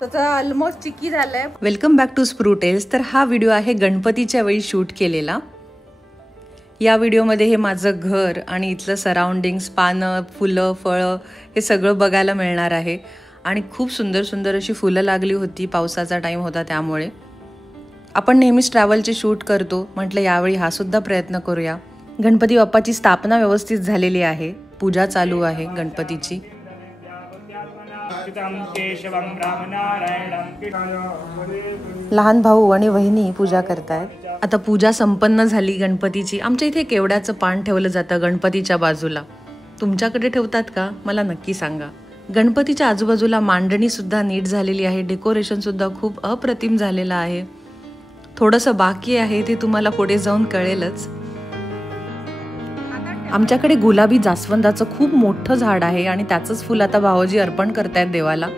त्याचा ऑलमोस्ट चिक्की झालाय। Welcome back to स्प्रू टेल्स। तर हा व्हिडिओ आहे गणपतीच्या वेळी शूट केलेला। या व्हिडिओमध्ये हे माझं घर आणि इथलं सराउंडिंग्स, पानं, फुलं, फळं हे सगळं बघायला मिळणार आहे। आणि खूप सुंदर सुंदर अशी फुलं लागली होती, पावसाचा टाइम होता त्यामुळे। आपण नेहमीच ट्रॅव्हलचे शूट करतो, म्हटलं यावेळी हा सुद्धा प्रयत्न करूया। गणपती बाप्पाची स्थापना व्यवस्थित झालेली आहे, पूजा चालू आहे गणपतीची। लहान भाऊ आणि वहिनी पूजा करतायत। आता पूजा संपन्न झाली गणपतीची। आमच्या इथे केवड्याचं पान ठेवलं जातं गणपतीच्या बाजूला। तुमच्याकडे ठेवतात का मला नक्की सांगा। गणपतीच्या आजूबाजूला मांडणी सुद्धा नीट झालेली आहे, डेकोरेशन सुद्धा खूप अप्रतिम झालेलं आहे। थोडंसं बाकी आहे, ते तुम्हाला पुढे जाऊन कळेलच। आमच्याकडे गुलाबी जास्वंदाचं खूप मोठं झाड आहे आणि त्याचंच फुल आता भाऊजी अर्पण करतायत देवाला।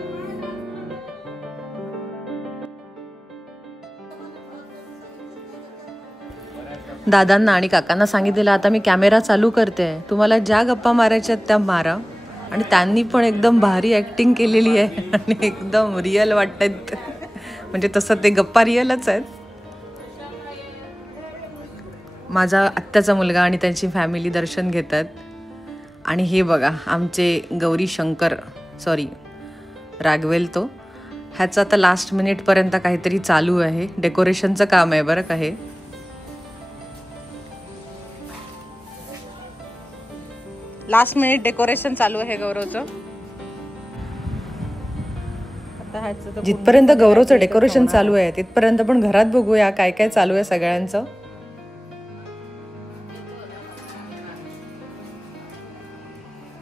दादांना आणि काकांना सांगितलेलं आता मी कॅमेरा चालू करते, तुम्हाला ज्या गप्पा मारायच्या त्या मारा। आणि त्यांनी पण एकदम भारी ॲक्टिंग केलेली आहे आणि एकदम रिअल वाटतात, म्हणजे तसं ते गप्पा रिअलच आहेत। माझा आत्याचा मुलगा आणि त्यांची फॅमिली दर्शन घेतात। आणि हे बघा आमचे गौरी शंकर, सॉरी राघवेल, तो ह्याचं आता लास्ट मिनिटपर्यंत काहीतरी चालू आहे, डेकोरेशनचं काम आहे बरं का हे। लास्ट मिनिट डेकोरेशन चालू आहे गौरवचं। जिथपर्यंत गौरवचं डेकोरेशन चालू आहे तिथपर्यंत पण घरात बघूया काय काय चालू आहे सगळ्यांचं।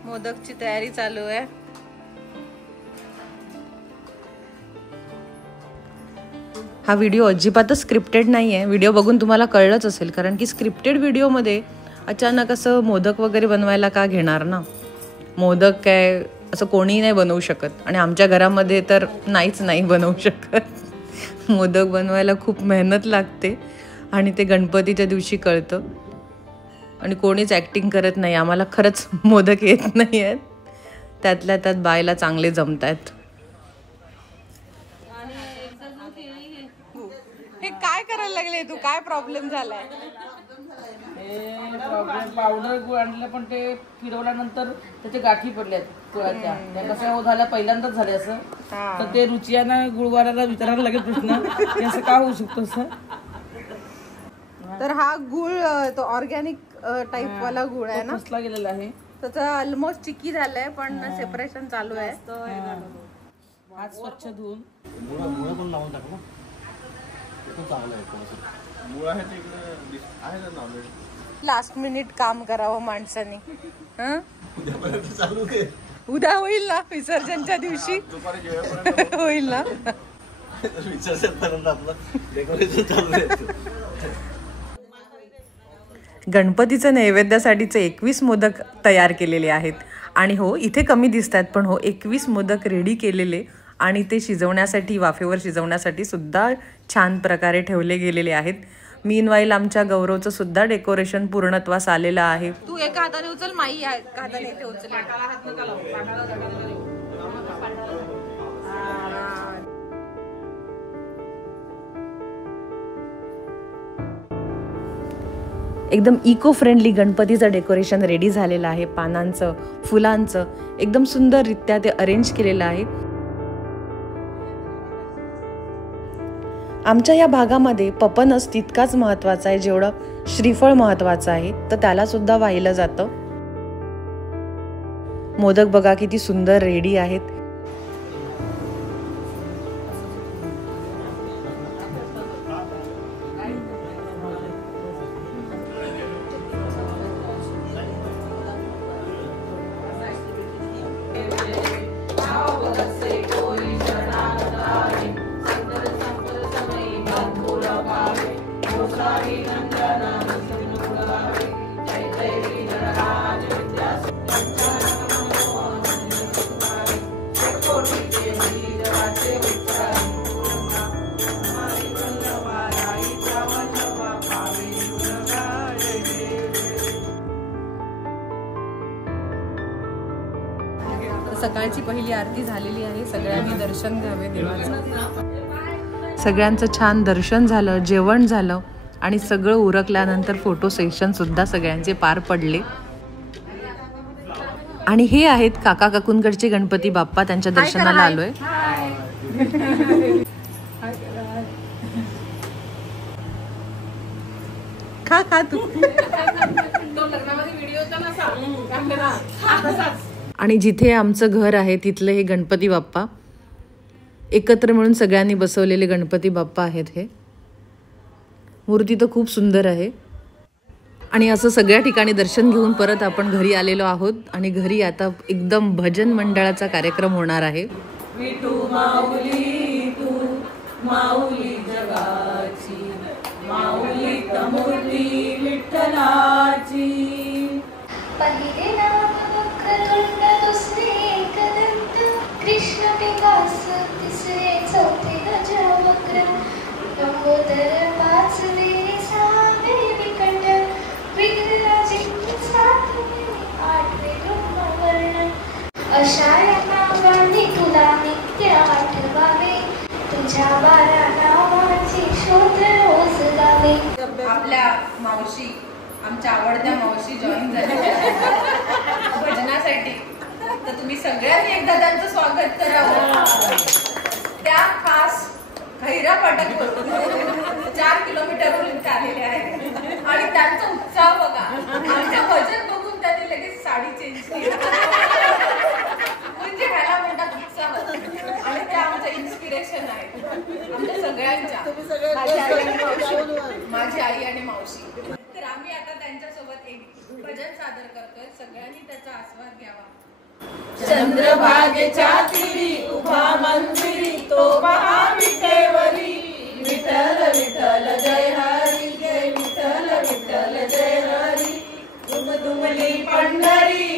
मोदकची तयारी चालू आहे। हा व्हिडिओ अजिबातच स्क्रिप्टेड नाही आहे, व्हिडिओ बघून तुम्हाला कळलंच असेल, कारण की स्क्रिप्टेड व्हिडिओमध्ये अचानक असं मोदक वगैरे बनवायला का घेणार ना। मोदक काय असं कोणी नाही बनवू शकत आणि आमच्या घरामध्ये तर नाहीच नाही बनवू शकत। मोदक बनवायला खूप मेहनत लागते आणि ते गणपतीच्या दिवशी कळतं आणि कोणीच ॲक्टिंग करत नाही। आम्हाला खरंच मोदक येत नाही आहेत, त्यातल्या त्यात बायला चांगले जमत आहेत। हे काय करायला लागले तू, काय प्रॉब्लेम झालाय? पावडर गुळ आणलं पण ते फिरवल्यानंतर त्याच्या गाठी पडल्यात गुळाच्या, त्या कसं झाल्या पहिल्यांदाच झाले असं। तर ते रुचियाना गुळवाल्याला विचारायला लागेल प्रश्न की असं का होऊ शकतो असं। तर हा गुळ तो ऑर्गॅनिक टाइप वाला गुळ आहे ना, फसला गेलेला आहे। त्याचा ऑलमोस्ट चिक्की झालाय पण सेपरेशन चालू आहे। हात स्वच्छ धुवून पण लावून टाकू ना, चांगलं आहे। लास्ट मिनिट काम करावं माणसाने। उद्या होईल ना विसर्जनच्या दिवशी होईल ना विसर्जनपर्यंत आपलं डेकोरेशन चालू आहे। गणपतीचं नैवेद्यासाठीचे 21 मोदक तयार केलेले आहेत। आणि हो इथे कमी दिसतात पण हो 21 मोदक रेडी केलेले आणि ते शिजवण्यासाठी, वाफेवर शिजवण्यासाठी सुद्धा छान प्रकारे ठेवले गेलेले आहेत। मीनवाईल आमच्या गौरवचं सुद्धा डेकोरेशन पूर्णत्वास आलेलं आहे। तू एका हाताने उचल, माई एका हाताने इथे उचल। एकदम इको फ्रेंडली गणपतीचं डेकोरेशन रेडी झालेलं आहे। पानांचं, फुलांचं एकदम सुंदररित्या ते अरेंज केलेलं आहे। आमच्या या भागामध्ये पपनस तितकाच महत्त्वाचा आहे जेवढं श्रीफळ महत्त्वाचं आहे, तर त्याला सुद्धा वाहिलं जातं। मोदक बघा किती सुंदर रेडी आहेत। सकाळची पहिली आरती झालेली आहे. सगळ्यांनी दर्शन घ्यावे देवाचं. सगळ्यांचं छान दर्शन झालं, जेवण झालं आणि सगळं उरकल्यानंतर फोटो सेशन सुद्धा सगळ्यांचे पार पडले. आणि हे आहेत काका काकूंकडचे गणपती बाप्पा. त्यांच्या दर्शनाला आलोय. खा खा तू. आणि जिथे आमचं घर आहे तिथले हे गणपती बाप्पा एकत्र मिळून सगळ्यांनी बसवलेले गणपती बाप्पा आहेत. हे मूर्ती तर खूप सुंदर आहे. आणि असं सगळ्या ठिकाणी दर्शन घेऊन परत आपण घरी आलेलो आहोत. आणि घरी आता एकदम भजन मंडळाचा कार्यक्रम होणार आहे. विठू माऊली तू माऊली जगाची, माऊली मूर्ती विठ्ठलाची. पहिले नाम वक्रतुंड, दुसरे एकदंत, कृष्ण विकास, तिसरे चौथे गजवक्र, लंबोदर पाचवे, सहावे विकट, विघ्नराजे सातवे, आठवे ब्रह्मवर्ण. अशा या नावांनी तुला नित्य आठवावे, तुझ्या 12 नावाची शोध रोज गावे. आपल्या मावशी, आमच्या आवडत्या मावशी जॉईन झाल्या भजनासाठी. तर तुम्ही सगळ्यांनी एकदा त्यांचं स्वागत करावं. त्या खास खैरा फाटकवरून 4 किलोमीटरवरून आलेल्या आहेत. आणि त्यांचा उत्साह बघा. आमच्या भजन बघून त्यांनी लगेच साडी चेंज केली. म्हणजे ह्याला म्हणतात उत्साह. आणि त्या आमचं इन्स्पिरेशन आहे आमच्या सगळ्यांच्या. माझी आई आणि मावशी. तर आम्ही आता त्यांच्यासोबत एक भजन सादर करतोय. सगळ्यांनी त्याचा आस्वाद घ्यावा. चंद्रभागेच्या तीरी उभा मंदिरी, तो पहा विटेवरी, विठ्ठल विठ्ठल जय हरी, जय विठ्ठल विठ्ठल जय हरी. दुमदुमली पंढरी,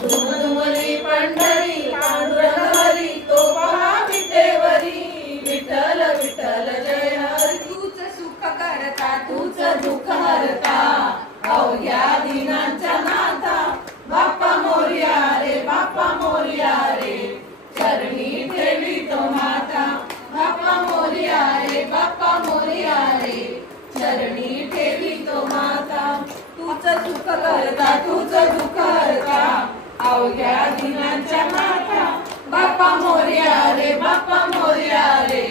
दुमदुमली पंढरी, पांडुरंग हरी, तो पहा विटेवरी, विठ्ठल विठ्ठल जय हरी. तूच सुख करता, तूच दुःख हरता, अवघ्या दिनांच्या नाथा, बाप्पा मोरया रे, बाप्पा मोरया रे, चरणी ठेवी तो माता. बाप्पा मोरया रे, बाप्पा मोरया रे, चरणी ठेवी तो माता. तूच सुख करता, तूच दुःख हरता, अवघ्या दिनांच्या माता. बाप्पा मोरया रे, बाप्पा मोरया रे,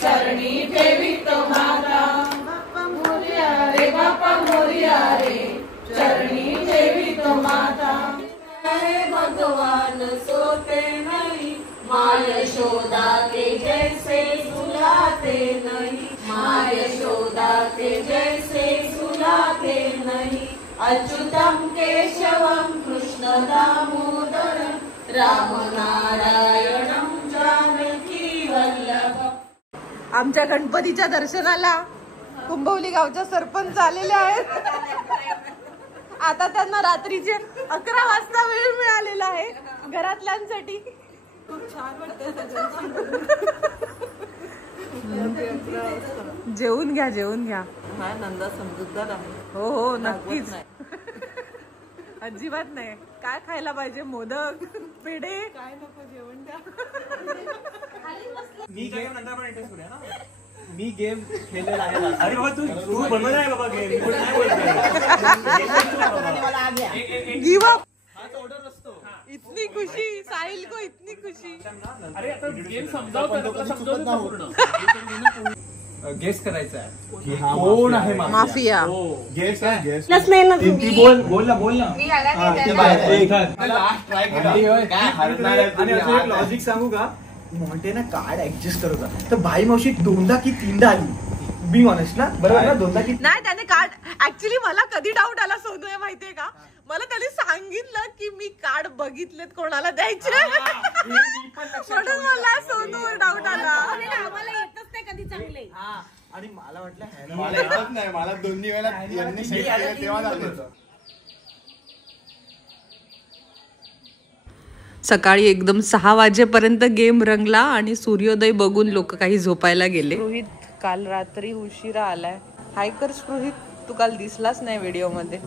चरणी ठेवी तो माता. बाप्पा मोरया रे, बाप्पा मोरया रे, चरणी ठेवी तो माता. हे भगवान सोते नहीं, माँ यशोदा के जैसे सुलाते नहीं, माँ यशोदा के जैसे सुलाते नहीं. अच्युतम केशवम कृष्ण दामोदर, राम नारायणम जानकी वल्लभ. आमच्या गणपतीच्या दर्शनाला कुंभवली गावच्या सरपंच आलेले आहेत. आता त्यांना रात्रीचे 11 वाजता वेळ मिळालेला आहे घरातल्यांसाठी. खूप छान वाटतं. जेवून घ्या, जेवून घ्या. नंदा समजूतदार आहे. हो हो नक्कीच. अजिबात नाही. काय खायला पाहिजे? मोदक, पेढे, काय नको? जेवण द्या. मी गेम खेळलेला आहे. अरे बाबा तू बनवला आहे बाबा गेम. Give up. इतनी खुशी साहिल को, इतनी खुशी. अरे आता गेम समजावतो पूर्ण. गेस करायचा आहे कोण आहे माफिया. गेस ती बोल ना लॉजिक सांगू का? म्हणते ना कार्ड ऍडजस्ट करू का? तर बाई मावशी 2दा की 3दा आली. बी ऑनेस्ट ना, बरोबर ना? 2दा की नाही, त्याने कार्ड ऍक्च्युली मला कधी डाऊट आला सोनू आहे माहितीये का? मला त्याने सांगितलं की मी कार्ड बघितलेत, कोणाला द्यायचे म्हणून मला सोनूवर डाऊट आला. आम्हाला येतच नाही कधी चांगले. आणि मला वाटलं मला येतच नाही. मला 2 वेळा यांनी सेट केलं तेव्हा झालं. सकाळी एकदम 6 वाजेपर्यंत गेम रंगला आणि सूर्योदय बघून लोक काही झोपायला गेले. रोहित काल रात्री उशिरा आलाय. हाय कर रोहित, तू काल दिसलाच नाही व्हिडिओ मध्ये.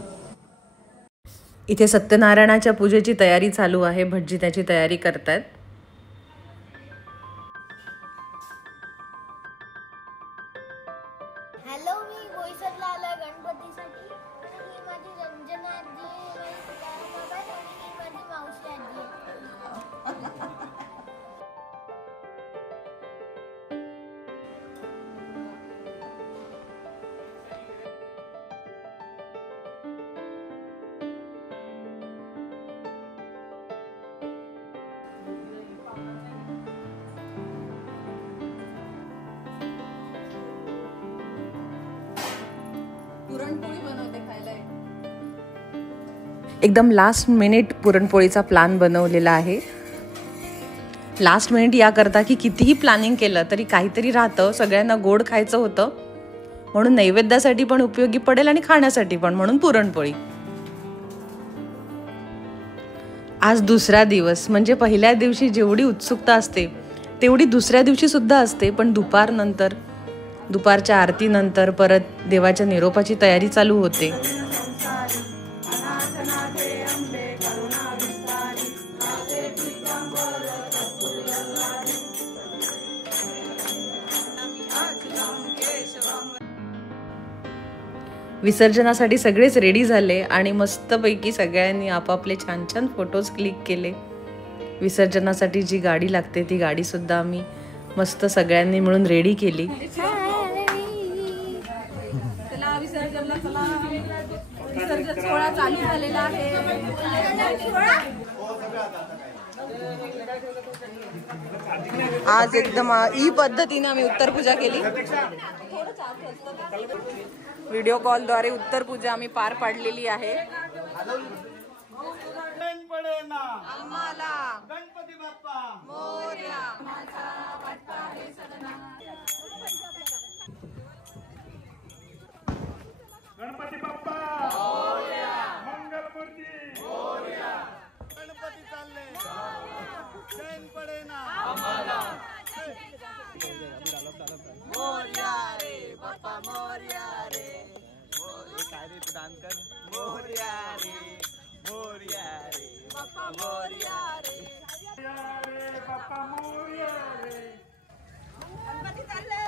इथे सत्यनारायणाच्या पूजेची तयारी चालू आहे. भटजी त्याची तयारी करतायत. हॅलो, मी बोईसरला आलोय गणपतीसाठी. ही माझी रंजना आजी, माझी तुकाराम बाबा आणि ही माझी मावशी आजी. एकदम लास्ट मिनिट पुरणपोळीचा प्लॅन बनवलेला आहे. लास्ट मिनिट याकरता की कितीही प्लॅनिंग केलं तरी काहीतरी राहतं. सगळ्यांना गोड खायचं होतं म्हणून नैवेद्यासाठी पण उपयोगी पडेल आणि खाण्यासाठी पण, म्हणून पुरणपोळी. आज दुसरा दिवस म्हणजे पहिल्या दिवशी जेवढी उत्सुकता असते तेवढी दुसऱ्या दिवशी सुद्धा असते. पण दुपारच्या आरतीनंतर परत देवाच्या निरोपाची तयारी चालू होते. विसर्जनासाठी सगळेच रेडी झाले आणि मस्तपैकी सगळ्यांनी आपापले छान छान फोटोज क्लिक केले. विसर्जनासाठी जी गाडी लागते ती गाडी सुद्धा आम्ही मस्त सगळ्यांनी मिळून रेडी केली. विसर्जन सोहळा चालू झालेला आहे. आज एकदम ई पद्धतीने आम्ही उत्तर पूजा केली. व्हिडिओ कॉलद्वारे उत्तर पूजा आम्ही पार पाडलेली आहे. गणपती बाप्पा मोरया. गणपती बाप्पा मोरया. मंगलमूर्ती मोरया. गणपती चालले चैन पडेना आम्हाला. मोरया रे बाप्पा मोरया रे. काय रे तू डान्स कर. मोरया रे मोरया रे बाप्पा मोरया रे. बाप्पा मोरया रे. गणपती चालले.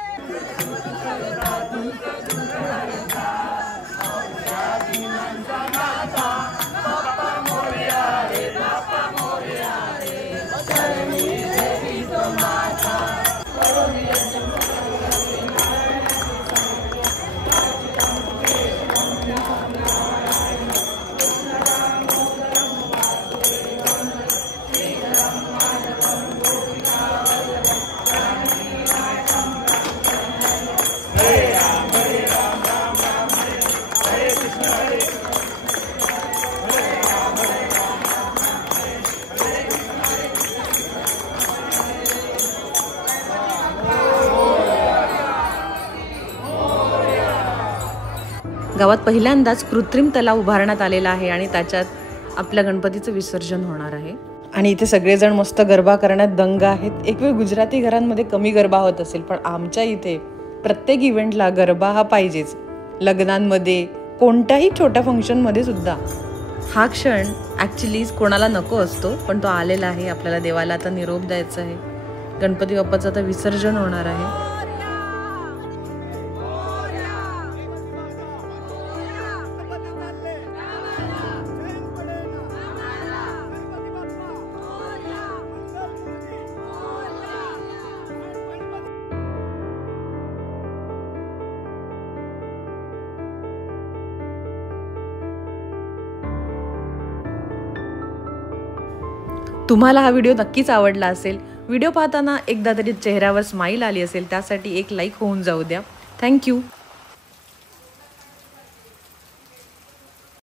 गावात पहिल्यांदाच कृत्रिम तलाव उभारण्यात आलेला आहे आणि त्याच्यात आपल्या गणपतीचं विसर्जन होणार आहे. आणि इथे सगळेजण मस्त गरबा करण्यात दंग आहेत. एक वेळ गुजराती घरांमध्ये कमी गरबा होत असेल पण आमच्या इथे प्रत्येक इव्हेंटला गरबा हा पाहिजेच. लग्नांमध्ये, कोणत्याही छोट्या फंक्शनमध्ये सुद्धा. हा क्षण ॲक्च्युली कोणाला नको असतो पण तो आलेला आहे. आपल्याला देवाला आता निरोप द्यायचा आहे. गणपती बाप्पाचं आता विसर्जन होणार आहे. तुम्हाला हा व्हिडिओ नक्कीच आवडला असेल. व्हिडिओ पाहताना एकदा तरी चेहऱ्यावर स्माईल आली असेल त्यासाठी एक लाईक होऊन जाऊ द्या. थँक्यू.